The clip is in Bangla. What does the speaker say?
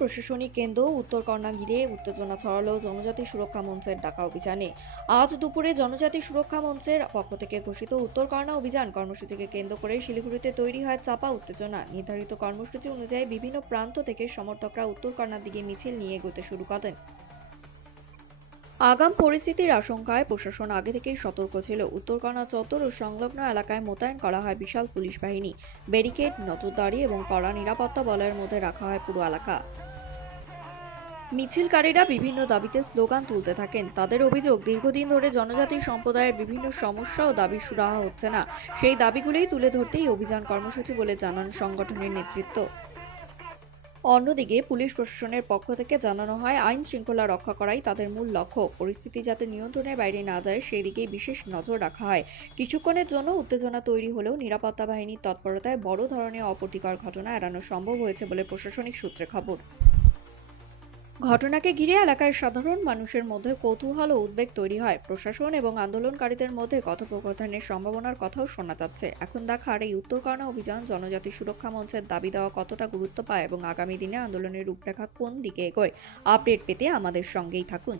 প্রশাসনিক কেন্দ্র উত্তরকন্যা ঘিরে উত্তেজনা ছড়ালো জনজাতি সুরক্ষা মঞ্চের ডাকা অভিযানে। আজ দুপুরে জনজাতি সুরক্ষা মঞ্চের পক্ষ থেকে ঘোষিত উত্তরকন্যা অভিযান কর্মসূচিকে কেন্দ্র করে শিলিগুড়িতে তৈরি হয় চাপা উত্তেজনা। নির্ধারিত কর্মসূচি অনুযায়ী বিভিন্ন প্রান্ত থেকে সমর্থকরা উত্তরকন্যার দিকে মিছিল নিয়ে এগোতে শুরু করেন। আগাম পরিস্থিতির আশঙ্কায় প্রশাসন আগে থেকেই সতর্ক ছিল। উত্তরকন্যা চত্বর ও সংলগ্ন এলাকায় মোতায়েন করা হয় বিশাল পুলিশ বাহিনী, ব্যারিকেড, নজরদারি এবং কড়া নিরাপত্তা বলয়ের মধ্যে রাখা হয় পুরো এলাকা। মিছিলকারীরা বিভিন্ন দাবিতে স্লোগান তুলতে থাকেন। তাদের অভিযোগ, দীর্ঘদিন ধরে জনজাতি সম্প্রদায়ের বিভিন্ন সমস্যা ও দাবি সুরাহা হচ্ছে না। সেই দাবিগুলোই তুলে ধরতেই অভিযান কর্মসূচি বলে জানান সংগঠনের নেতৃত্ব। অন্যদিকে পুলিশ প্রশাসনের পক্ষ থেকে জানানো হয়, আইন শৃঙ্খলা রক্ষা করাই তাদের মূল লক্ষ্য। পরিস্থিতি যাতে নিয়ন্ত্রণের বাইরে না যায় সেই দিকেই বিশেষ নজর রাখা হয়। কিছুক্ষণের জন্য উত্তেজনা তৈরি হলেও নিরাপত্তা বাহিনীর তৎপরতায় বড় ধরনের অপ্রীতিকর ঘটনা এড়ানো সম্ভব হয়েছে বলে প্রশাসনিক সূত্রে খবর। ঘটনাকে ঘিরে এলাকার সাধারণ মানুষের মধ্যে কৌতূহল ও উদ্বেগ তৈরি হয়। প্রশাসন এবং আন্দোলনকারীদের মধ্যে কথোপকথনের সম্ভাবনার কথাও শোনা যাচ্ছে। এখন দেখার এই উত্তরকন্যা অভিযান জনজাতি সুরক্ষা মঞ্চের দাবি দেওয়া কতটা গুরুত্ব পায় এবং আগামী দিনে আন্দোলনের রূপরেখা কোন দিকে এগোয়। আপডেট পেতে আমাদের সঙ্গেই থাকুন।